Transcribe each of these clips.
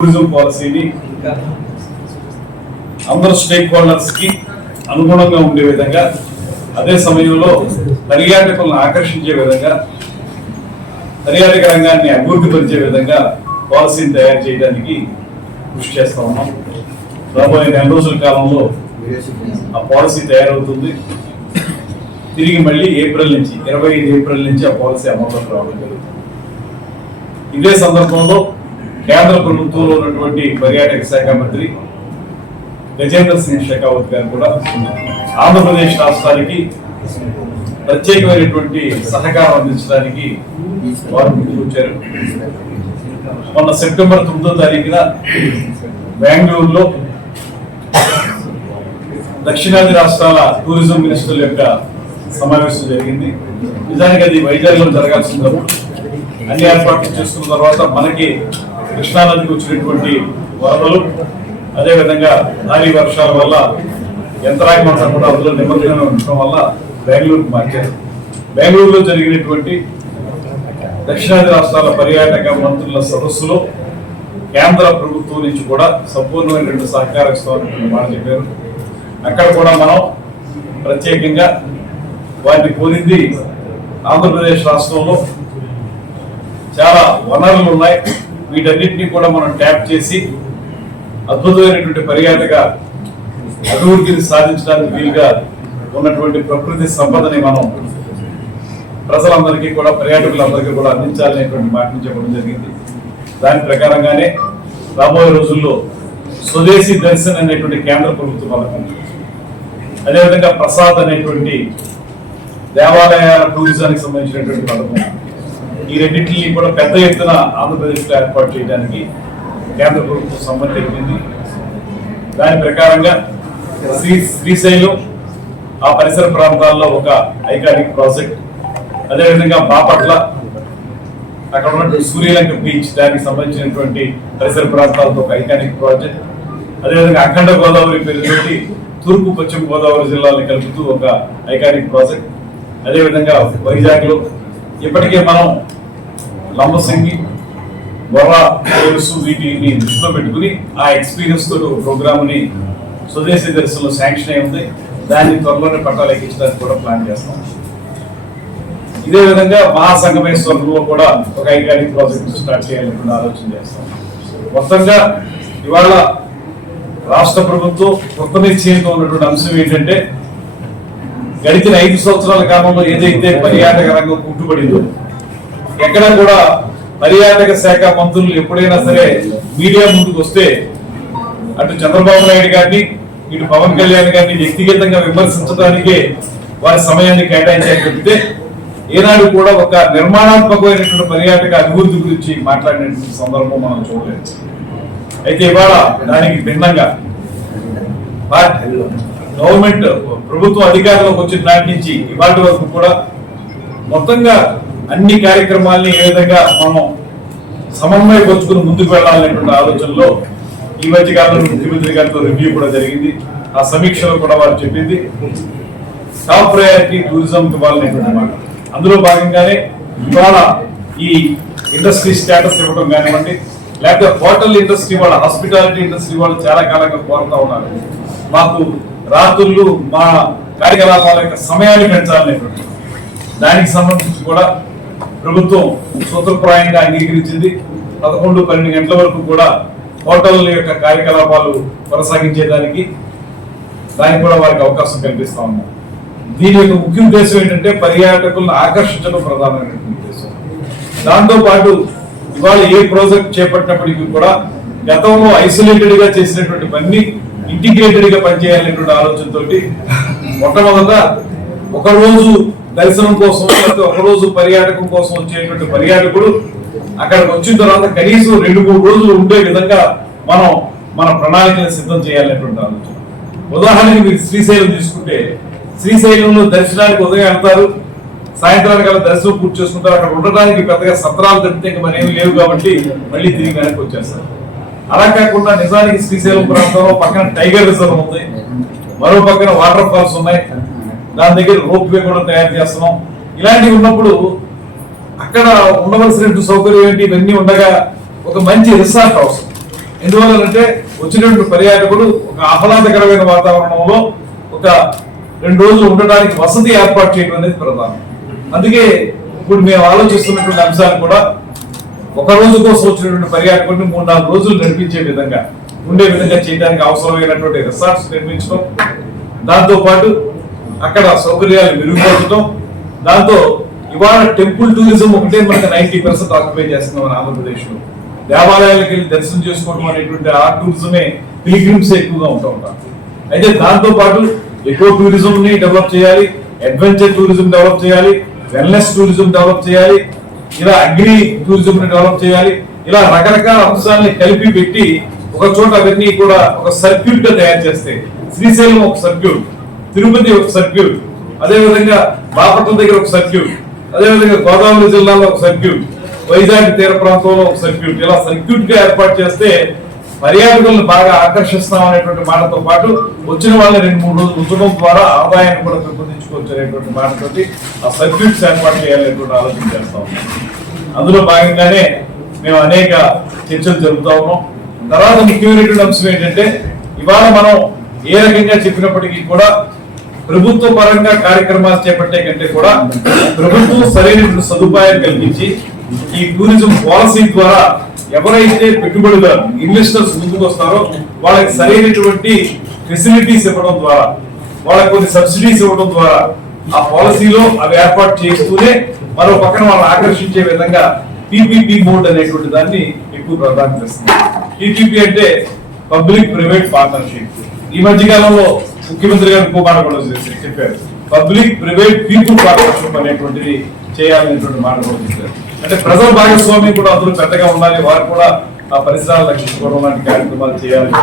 Tourism పాలసీని అందరు stake హోల్డర్స్కి అనుగుణంగా ఉండే విధంగా అదే సమయంలో పర్యాటకులను ఆకర్షించే విధంగా పర్యాటక రంగాన్ని అభివృద్ధి పరిచే విధంగా పాలసీని తయారు చేయడానికి కృషి చేస్తా ఉన్నాం. రాబోయే నెల రోజుల కాలంలో ఆ పాలసీ తయారవుతుంది. తిరిగి మళ్ళీ ఏప్రిల్ నుంచి ఇరవై ఏప్రిల్ నుంచి ఆ పాలసీ అమల్లోకి రావడం జరుగుతుంది. ఇదే సందర్భంలో కేంద్ర ప్రభుత్వంలో ఉన్నటువంటి పర్యాటక శాఖ మంత్రి గజేంద్ర సింగ్ షెకావత్ గారు కూడా ఆంధ్రప్రదేశ్ రాష్ట్రానికి ప్రత్యేకమైనటువంటి సహకారం అందించడానికి వారు ముందుకొచ్చారు మొన్న సెప్టెంబర్ తొమ్మిదో తారీఖున బెంగళూరులో దక్షిణాది రాష్ట్రాల టూరిజం మినిస్టర్ల యొక్క సమావేశం జరిగింది. నిజానికి అది వైజాగ్లో లో అన్ని ఏర్పాట్లు చేసుకున్న తర్వాత మనకి కృష్ణానదికి వచ్చినటువంటి వరదలు అదేవిధంగా భారీ వర్షాల వల్ల యంత్రాంగం అంతా కూడా అందులో నిమగ్నమై ఉండటం వల్ల బెంగళూరుకు మార్చారు. బెంగళూరులో జరిగినటువంటి దక్షిణాది రాష్ట్రాల పర్యాటక మంత్రుల సదస్సులో కేంద్ర ప్రభుత్వం నుంచి కూడా సంపూర్ణమైనటువంటి సహకారం ఇస్తామని మాట చెప్పారు. అక్కడ కూడా మనం ప్రత్యేకంగా వాటిని కోరింది ఆంధ్రప్రదేశ్ రాష్ట్రంలో చాలా వనరులు ఉన్నాయి. వీటన్నిటినీ కూడా మనం ట్యాప్ చేసి అద్భుతమైనటువంటి పర్యాటక అభివృద్ధిని సాధించడానికి వీలుగా ఉన్నటువంటి ప్రకృతి సంపదని మనం ప్రజలందరికీ కూడా పర్యాటకులందరికీ కూడా అందించాలనేటువంటి మాట చెప్పడం జరిగింది. దాని ప్రకారంగానే రాబోయే రోజుల్లో స్వదేశీ దర్శన్ అనేటువంటి కేంద్ర ప్రభుత్వ పథకం అదేవిధంగా ప్రసాద్ అనేటువంటి దేవాలయాల టూరిజానికి సంబంధించినటువంటి పథకం. ఈ రెండింటిని కూడా పెద్ద ఎత్తున ఆంధ్రప్రదేశ్లో ఏర్పాటు చేయడానికి కేంద్ర ప్రభుత్వం సమ్మతి తెలిపింది దాని ప్రకారంగా శ్రీ శ్రీశైలం ఆ పరిసర ప్రాంతాల్లో ఒక ఐకానిక్ ప్రాజెక్ట్ అదేవిధంగా బాపట్ల అక్కడ ఉన్నటువంటి సూర్యలంక బీచ్ దానికి సంబంధించినటువంటి పరిసర ప్రాంతాలతో ఒక ఐకానిక్ ప్రాజెక్ట్ అదేవిధంగా అఖండ గోదావరి పేరుతోటి తూర్పు పశ్చిమ గోదావరి జిల్లాలను కలుపుతూ ఒక ఐకానిక్ ప్రాజెక్ట్ అదేవిధంగా వైజాగ్లో ఇప్పటికే మనం లంబసింగి బొర్ర తెలుసు వీటిని దృష్టిలో పెట్టుకుని ఆ ఎక్స్పీరియన్స్ తోటి ఒక స్వదేశీ దర్శనంలో శాంక్షన్ అయి ఉంది. దాన్ని త్వరలోనే పట్టాలు ఎక్కించడానికి కూడా ప్లాన్ చేస్తాం. ఇదే విధంగా మహాసంగమేశ్వరంలో కూడా ఒక ఐకానిక్ ప్రాజెక్ట్ స్టార్ట్ చేయాలనుకున్న ఆలోచన చేస్తాం. మొత్తంగా ఇవాళ రాష్ట్ర ప్రభుత్వం కొత్త నిశ్చయంతో ఉన్నటువంటి అంశం ఏంటంటే గడిచిన ఐదు సంవత్సరాల కాలంలో ఏదైతే పర్యాటక రంగం కుట్టుబడిందో ఎక్కడ కూడా పర్యాటక శాఖ మంత్రులు ఎప్పుడైనా సరే మీడియా ముందుకు వస్తే అటు చంద్రబాబు నాయుడు గారిని ఇటు పవన్ కళ్యాణ్ గారిని వ్యక్తిగతంగా విమర్శించడానికే వారి సమయాన్ని కేటాయించారు ఏనాడు కూడా ఒక నిర్మాణాత్మకమైనటువంటి పర్యాటక అభివృద్ధి గురించి మాట్లాడినటువంటి సందర్భం మనం చూడలేదు. అయితే ఇవాళ దానికి భిన్నంగా గవర్నమెంట్ ప్రభుత్వం అధికారంలోకి వచ్చిన నాటి నుంచి ఇవాటి వరకు కూడా మొత్తంగా అన్ని కార్యక్రమాల్ని ఏ విధంగా మనం సమన్వయపరుచుకుని ముందుకు వెళ్ళాలనేటువంటి ఆలోచనలో ఈ మధ్య కాలంలో ముఖ్యమంత్రి గారితో రివ్యూ కూడా జరిగింది. ఆ సమీక్షలో కూడా వారు చెప్పింది. టాప్ ప్రయారిటీ టూరిజం ఇవ్వాలనేటువంటి మాట. అందులో భాగంగానే ఇవాళ ఈ ఇండస్ట్రీ స్టేటస్ ఇవ్వడం కానివ్వండి లేకపోతే హోటల్ ఇండస్ట్రీ వాళ్ళ హాస్పిటాలిటీ ఇండస్ట్రీ వాళ్ళు చాలా కాలంగా కోరుతా ఉన్నారు. మాకు రాత్రులు మా కార్యకలాపాల యొక్క సమయాన్ని పెంచాలనేటువంటి దానికి సంబంధించి కూడా ప్రభుత్వం సూత్రప్రాయంగా అంగీకరించింది. పదకొండు పన్నెండు గంటల వరకు కూడా హోటల్ యొక్క కార్యకలాపాలు కొనసాగించేదానికి దానికి కూడా వారికి అవకాశం కల్పిస్తా ఉన్నాం. దీని యొక్క ముఖ్య ఉద్దేశం ఏంటంటే పర్యాటకులను ఆకర్షించడం ప్రధానమైనటువంటి ఉద్దేశం. దాంతో పాటు ఇవాళ ఏ ప్రాజెక్ట్ చేపట్టినప్పటికీ కూడా గతంలో ఐసోలేటెడ్గా చేసినటువంటి పని ఇంటిగ్రేటెడ్గా పనిచేయాలనేటువంటి ఆలోచనతో మొట్టమొదట ఒక రోజు దర్శనం కోసం లేకపోతే ఒక రోజు పర్యాటకం కోసం వచ్చేటువంటి పర్యాటకుడు అక్కడికి వచ్చిన తర్వాత కనీసం రెండు మూడు రోజులు ఉండే విధంగా మనం మన ప్రణాళికలను సిద్ధం చేయాలనేటువంటి ఆలోచన. ఉదాహరణకి మీరు శ్రీశైలం తీసుకుంటే శ్రీశైలంలో దర్శనానికి ఉదయం వెళ్తారు సాయంత్రానికి అలా దర్శనం పూర్తి చేసుకుంటారు అక్కడ ఉండడానికి పెద్దగా సత్రాలు తప్పితే ఇంకా మరేమి లేవు కాబట్టి మళ్ళీ తిరిగి వెనక్కి వచ్చేస్తారు. అలా కాకుండా నిజానికి శ్రీశైలం ప్రాంతంలో పక్కన టైగర్ రిజర్వ్ ఉంది మరో పక్కన వాటర్ ఫాల్స్ ఉన్నాయి. దాని దగ్గర రోప్ వే కూడా తయారు చేస్తున్నాం. ఇలాంటివి ఉన్నప్పుడు అక్కడ ఉండవలసినటువంటి సౌకర్యం ఏంటి? ఇవన్నీ ఉండగా ఒక మంచి రిసార్ట్ అవసరం. ఎందువల్లంటే వచ్చినటువంటి పర్యాటకులు ఒక ఆహ్లాదకరమైన వాతావరణంలో ఒక రెండు రోజులు ఉండడానికి వసతి ఏర్పాటు చేయడం అనేది ప్రధానం. అందుకే ఇప్పుడు మేము ఆలోచిస్తున్నటువంటి అంశాలు కూడా ఒక రోజు కోసం వచ్చినటువంటి పర్యాటకుడిని మూడు నాలుగు రోజులు నడిపించే విధంగా ఉండే విధంగా చేయడానికి అవసరమైనటువంటి రిసార్ట్స్ నిర్మించడం. దాంతో పాటు అక్కడ సౌకర్యాలు మెరుగుపరచడం. దాంతో ఇవాళ టెంపుల్ టూరిజం ఒకటే మనకి నైన్టీ పర్సెంట్ ఆక్యుపై చేస్తున్నాం మన ఆంధ్రప్రదేశ్లో దేవాలయాలకు వెళ్ళి దర్శనం చేసుకోవడం అనేటువంటి ఆ టూరిజమే పిలిగ్రిమ్స్ ఎక్కువగా ఉంటూ ఉంటారు అయితే దాంతో పాటు ఎకో టూరిజం ని డెవలప్ చేయాలి అడ్వెంచర్ టూరిజం డెవలప్ చేయాలి వెల్నెస్ టూరిజం డెవలప్ చేయాలి ఇలా అగ్రి టూరిజం ని డెవలప్ చేయాలి ఇలా రకరకాల అంశాలని కలిపి పెట్టి ఒక చోట అవన్నీ కూడా ఒక సర్క్యూట్గా తయారు చేస్తే శ్రీశైలం ఒక సర్క్యూట్ తిరుపతి ఒక సర్క్యూట్. అదే విధంగా బాపట్ల దగ్గర ఒక సర్క్యూట్. అదే విధంగా గోదావరి జిల్లాలో ఒక సర్క్యూట్. వైజాగ్ తీర ప్రాంతంలో ఒక సర్క్యూట్. ఇలా సర్క్యూట్గా ఏర్పాటు చేస్తే పర్యాటకులను బాగా ఆకర్షిస్తాం అనేటువంటి మాటతో పాటు వచ్చిన వాళ్ళని రెండు మూడు రోజులు ఉంచడం ద్వారా ఆదాయాన్ని కూడా పెంపొందించుకోవచ్చు అనేటువంటి మాటతోటి ఆ సర్క్యూట్స్ ఏర్పాటు చేయాలనేటువంటి ఆలోచన చేస్తా ఉన్నాం. అందులో భాగంగానే మేము అనేక చర్చలు జరుపుతా ఉన్నాం. తర్వాత ముఖ్యమైనటువంటి అంశం ఏంటంటే ఇవాళ మనం ఏ రకంగా చెప్పినప్పటికీ కూడా ప్రభుత్వ పరంగా కార్యక్రమాలు చేపట్టే కంటే కూడా ప్రభుత్వం సరైనటువంటి సదుపాయాలు కల్పించి ఈ టూరిజం పాలసీ ద్వారా ఎవరైతే పెట్టుబడిదారు ఇన్వెస్టర్స్ ముందుకు వస్తారో వాళ్ళకి సరైనటువంటి ఫెసిలిటీస్ ఇవ్వడం ద్వారా వాళ్ళకి కొన్ని సబ్సిడీస్ ఇవ్వడం ద్వారా ఆ పాలసీలో అవి ఏర్పాటు చేస్తూనే మరో పక్కన వాళ్ళని ఆకర్షించే విధంగా పీపీపీ మోడ్ అనేటువంటి దాన్ని ఎక్కువ ప్రాధాన్యత ఇస్తుంది. పీపీపీ అంటే పబ్లిక్ ప్రైవేట్ పార్ట్నర్షిప్. ఈ మధ్య కాలంలో ముఖ్యమంత్రి గారు ఇంకో మాట కూడా చేసి- చెప్పారు. పబ్లిక్ ప్రైవేట్ పీపుల్ పార్ట్నర్షిప్ అనేటువంటిది చేయాలనేటువంటి మాట కూడా చెప్పారు. అంటే ప్రజల భాగస్వామ్యం కూడా అందులో పెద్దగా ఉండాలి వారు కూడా ఆ పరిసరాలు రక్షించుకోవడం లాంటి కార్యక్రమాలు చేయాలని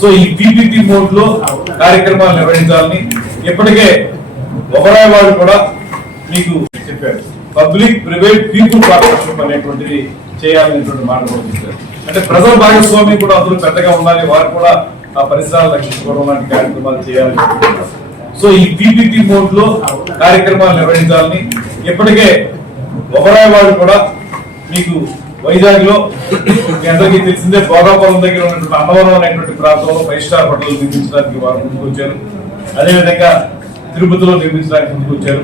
సో ఈ పీపీపీ మోడ్లో కార్యక్రమాలు నిర్వహించాలని ఇప్పటికే ఒకరాయి వాళ్ళు కూడా మీకు చెప్పారు. పబ్లిక్ ప్రైవేట్ పీపుల్ పార్ట్నర్షిప్ అనేటువంటిది చేయాలనేటువంటి మాట కూడా చెప్పారు. అంటే ప్రజల భాగస్వామ్యం కూడా అందులో పెద్దగా ఉండాలి వారు కూడా ఆ పరిసరాలు రక్షించుకోవడం లాంటి కార్యక్రమాలు చేయాలని సో ఈ పీపీపీ మోడ్లో కార్యక్రమాలు నిర్వహించాలని ఇప్పటికే ఒకరాయి వాళ్ళు కూడా మీకు వైజాగ్లో మీ అందరికీ తెలిసిందే భోగాపురం దగ్గర ఉన్నటువంటి అన్నవరం అనేటువంటి ప్రాంతంలో ఫైవ్ స్టార్ హోటల్ నిర్మించడానికి వారు ముందుకొచ్చారు. అదేవిధంగా తిరుపతిలో నిర్మించడానికి ముందుకొచ్చారు.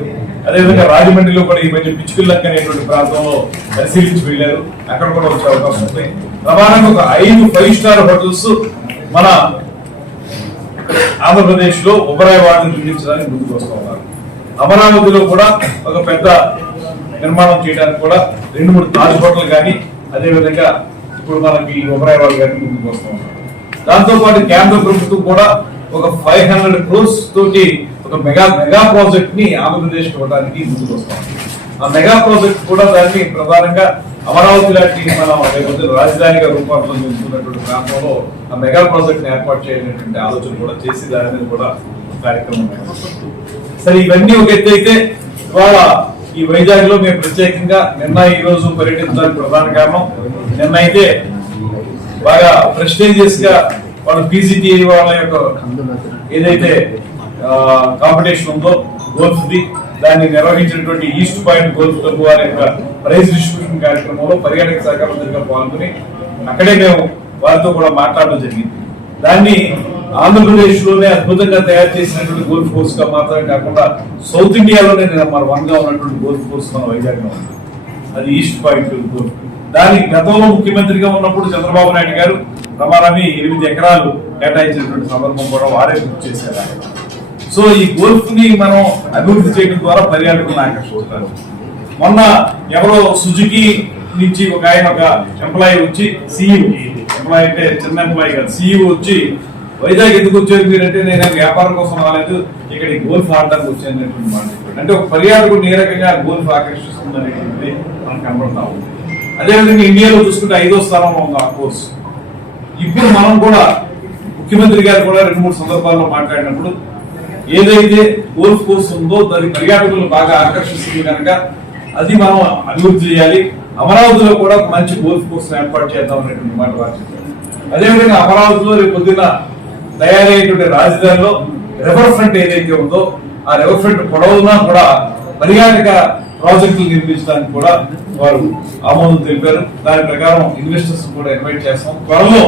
అదేవిధంగా రాజమండ్రిలో కూడా ఈ మధ్య పిచ్చుకుల్లంక అనేటువంటి ప్రాంతంలో పరిశీలించి వెళ్ళారు. అక్కడ కూడా వచ్చే అవకాశం ఉంది. ప్రధానంగా ఒక ఐదు ఫైవ్ స్టార్ హోటల్స్ మన ఆంధ్రప్రదేశ్లో ఉబరాయ వార్డును నిర్మించడానికి ముందుకు వస్తూ ఉన్నారు. అమరావతిలో కూడా ఒక పెద్ద నిర్మాణం చేయడానికి కూడా రెండు మూడు తాజ్ హోటల్ కానీ అదేవిధంగా ఇప్పుడు మనకి ఉబరాయ వార్డు కానీ ముందుకు వస్తూ ఉన్నారు. దాంతో పాటు కేంద్ర ప్రభుత్వం కూడా ఒక ఫైవ్ హండ్రెడ్ క్రోర్స్ తోటి ఒక మెగా మెగా ప్రాజెక్ట్ని ఆంధ్రప్రదేశ్ ఇవ్వడానికి ముందుకు వస్తాం ఆ మెగా ప్రాజెక్ట్ కూడా దాన్ని ప్రధానంగా అమరావతి లాంటి మనం రేపొద్దు రాజధానిగా రూపాంతరం చెందుతున్నటువంటి ప్రాంతంలో ఆ మెగా ప్రాజెక్ట్ని ఏర్పాటు చేయాలనేటువంటి ఆలోచన కూడా చేసి దాని మీద కూడా కార్యక్రమం సరే ఇవన్నీ ఒక ఎత్తు అయితే ఇవాళ ఈ వైజాగ్లో మేము ప్రత్యేకంగా నిన్న ఈ రోజు పర్యటించడానికి ప్రధాన కారణం నిన్న అయితే బాగా ప్రెస్టేజియస్గా వాళ్ళ పీసీటీ వాళ్ళ యొక్క ఏదైతే కాంపిటీషన్ ఉందో గోల్ఫ్ ది దాన్ని నిర్వహించినటువంటి ఈస్ట్ పాయింట్ గోల్ఫ్ క్లబ్ వారి యొక్క ప్రైజ్ డిస్ట్రిబ్యూషన్ కార్యక్రమంలో పర్యాటక శాఖ మంత్రిగా పాల్గొని అక్కడే మేము వారితో కూడా మాట్లాడడం జరిగింది. దాన్ని ఆంధ్రప్రదేశ్లోనే అద్భుతంగా తయారు చేసినటువంటి గోల్ఫ్ కోర్స్గా మాత్రమే కాకుండా సౌత్ ఇండియాలోనే నెంబర్ వన్గా ఉన్నటువంటి గోల్ఫ్ కోర్స్ మన వైజాగ్ ఉంది. అది ఈస్ట్ పాయింట్ గోల్ఫ్. దానికి గతంలో ముఖ్యమంత్రిగా ఉన్నప్పుడు చంద్రబాబు నాయుడు గారు రమారమి ఎనిమిది ఎకరాలు కేటాయించినటువంటి సందర్భం కూడా వారే గుర్తు చేశారు. సో ఈ గోల్ఫ్ని మనం అభివృద్ధి చేయడం ద్వారా పర్యాటకులను ఆకర్షిస్తారు మొన్న ఎవరో సుజుకి నుంచి ఒక ఆయన ఒక ఎంప్లాయీ వచ్చి సీఈఓ ఎంప్లాయీ అంటే చిన్న ఎంప్లాయీ కాదు సీఈఓ వచ్చి వైజాగ్ ఎందుకు వచ్చారు మీరంటే నేను వ్యాపారం కోసం రాలేదు ఇక్కడ ఈ గోల్ఫ్ ఆడడానికి వచ్చాను మాట అంటే ఒక పర్యాటకుడు ఏ రకంగా గోల్ఫ్ ఆకర్షిస్తుంది అనేటువంటిది మనకు కనబడతా ఉంది. అదేవిధంగా ఇండియాలో చూసుకుంటే ఐదో స్థానంలో ఉంది ఆ కోర్స్ ఇప్పుడు మనం కూడా ముఖ్యమంత్రి గారు కూడా రెండు మూడు సందర్భాల్లో మాట్లాడినప్పుడు ఏదైతే గోల్ఫ్ కోర్స్ ఉందో దాని పర్యాటకులు బాగా ఆకర్షిస్తుంది కనుక అది మనం అభివృద్ధి చేయాలి. అమరావతిలో కూడా మంచి గోల్ఫ్ కోర్స్ ఏర్పాటు చేద్దాం అనేటువంటి మాట వారు అదేవిధంగా అమరావతిలో రేపు పొద్దున్న తయారయ్యేటువంటి రాజధానిలో రివర్ ఫ్రంట్ ఏదైతే ఉందో ఆ రివర్ ఫ్రంట్ పొడవునా కూడా పర్యాటక ప్రాజెక్టులు నిర్మించడానికి కూడా వారు ఆమోదం తెలిపారు. దాని ప్రకారం ఇన్వెస్టర్స్ కూడా ఇన్వైట్ చేస్తాం. త్వరలో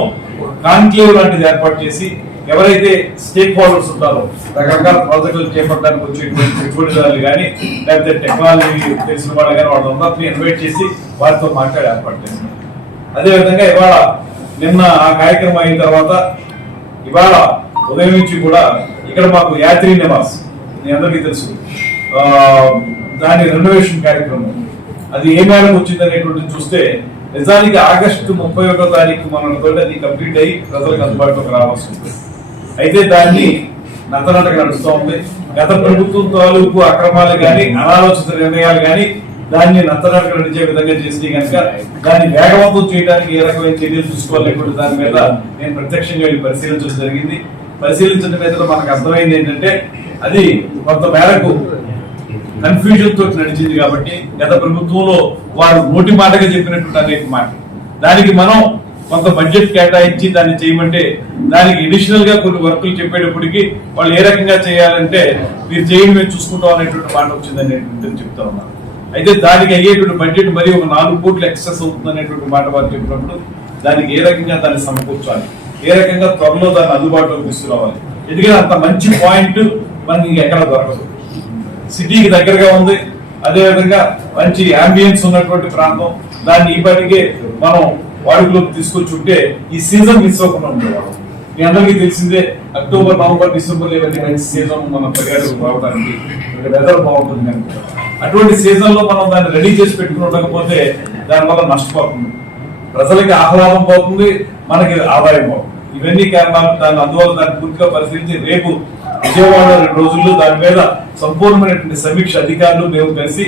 కాన్క్లేవ్ లాంటిది ఏర్పాటు చేసి ఎవరైతే స్టేక్ హోల్డర్స్ ఉంటారో రకరకాల ప్రాజెక్టులు చేపట్టడానికి వచ్చేటువంటి పెట్టుబడిదారులు కానీ లేకపోతే టెక్నాలజీ తెలిసిన వాళ్ళు కానీ వాళ్ళందరినీ ఇన్వైట్ చేసి వారితో మాట్లాడి ఏర్పాటు చేస్తాం. అదేవిధంగా ఇవాళ నిన్న ఆ కార్యక్రమం అయిన తర్వాత ఇవాళ ఉదయం నుంచి కూడా ఇక్కడ మాకు యాత్రి నివాస్ మీ అందరికీ తెలుసు. దాని రెనోవేషన్ కార్యక్రమం. అది ఏ మేరకు వచ్చింది అనేటువంటిది చూస్తే నిజానికి ఆగస్టు ముప్పై ఒకటో తారీఖు మనతో అది కంప్లీట్ అయ్యి ప్రజలకు అందుబాటులోకి రావాల్సి ఉంది. అయితే దాన్ని నతనటగా నడుస్తూ ఉంది. గత ప్రభుత్వం తాలూకు అక్రమాలు కానీ అనాలోచిత నిర్ణయాలు కానీ దాన్ని నత్తనటగా నడిచే విధంగా చేసి కనుక దాన్ని వేగవంతం చేయడానికి ఏ రకమైన చర్యలు తీసుకోవాలనేటువంటి దాని మీద నేను ప్రత్యక్షంగా వెళ్ళి పరిశీలించడం జరిగింది. పరిశీలించిన మీద మనకు అర్థమైంది ఏంటంటే అది కొంత మేరకు కన్ఫ్యూజన్ తోటి నడిచింది కాబట్టి గత ప్రభుత్వంలో వారు నోటి మాటగా చెప్పినటువంటి అనేక మాట దానికి మనం కొంత బడ్జెట్ కేటాయించి దాన్ని చేయమంటే దానికి అడిషనల్గా కొన్ని వర్కులు చెప్పేటప్పటికి వాళ్ళు ఏ రకంగా చేయాలంటే మీరు చేయండి మేము చూసుకుంటాం అనేటువంటి మాట వచ్చిందని నేను చెప్తా ఉన్నాను. అయితే దానికి అయ్యేటువంటి బడ్జెట్ మరి ఒక నాలుగు కోట్లు ఎక్సెస్ అవుతుంది అనేటువంటి మాట వారు చెప్పినప్పుడు దానికి ఏ రకంగా దాన్ని సమకూర్చాలి? ఏ రకంగా త్వరలో దాన్ని అందుబాటులోకి తీసుకురావాలి? ఎందుకంటే అంత మంచి పాయింట్ మనకి ఎక్కడ దొరకదు. సిటీకి దగ్గరగా ఉంది. అదే విధంగా మంచి అంబియన్స్ ఉన్నటువంటి ప్రాంతం. దాన్ని ఇప్పటికే మనం వాడుకలోకి తీసుకొచ్చి ఉంటే ఈ సీజన్ మిస్ అవ్వకుండా ఉండేవాళ్ళం. మీ అందరికీ తెలిసిందే అక్టోబర్ నవంబర్ డిసెంబర్ ఇవన్నీ మంచి సీజన్ మన పర్యాటకు రావడానికి వెదర్ బాగుంటుంది అనుకుంటున్నాం. అటువంటి సీజన్లో మనం దాన్ని రెడీ చేసి పెట్టుకుని దానివల్ల నష్టపోతుంది. ప్రజలకి ఆహ్లాదం పోతుంది మనకి ఆదాయం పోతుంది. ఇవన్నీ కారణాలు దాన్ని అందువల్ల దాన్ని పూర్తిగా పరిశీలించి రేపు విజయవాడ రెండు రోజుల్లో దాని మీద సంపూర్ణమైనటువంటి సమీక్ష అధికారులు మేము కలిసి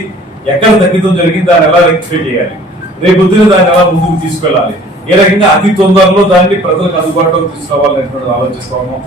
ఎక్కడ తగ్గితం జరిగింది దాన్ని ఎలా రెక్టిఫై చేయాలి? రేపు పొద్దున దాన్ని ఎలా ముందుకు తీసుకెళ్ళాలి? ఏ రకంగా అతి తొందరలో దాన్ని ప్రజలకు అందుబాటులోకి తీసుకురావాలనేటువంటి ఆలోచిస్తా ఉన్నాం.